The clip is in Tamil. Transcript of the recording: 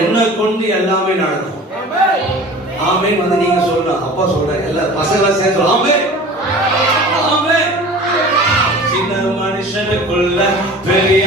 என்ன கொண்டு எல்லாமே நடக்கும். ஆமென். வந்து நீங்க சொல்லலாம், அப்பா சொல்றேன், எல்லாரும் பசங்களா சேர்ந்து ஆமென் ஆமென். சின்ன மனுஷனுக்குள்ள பெரிய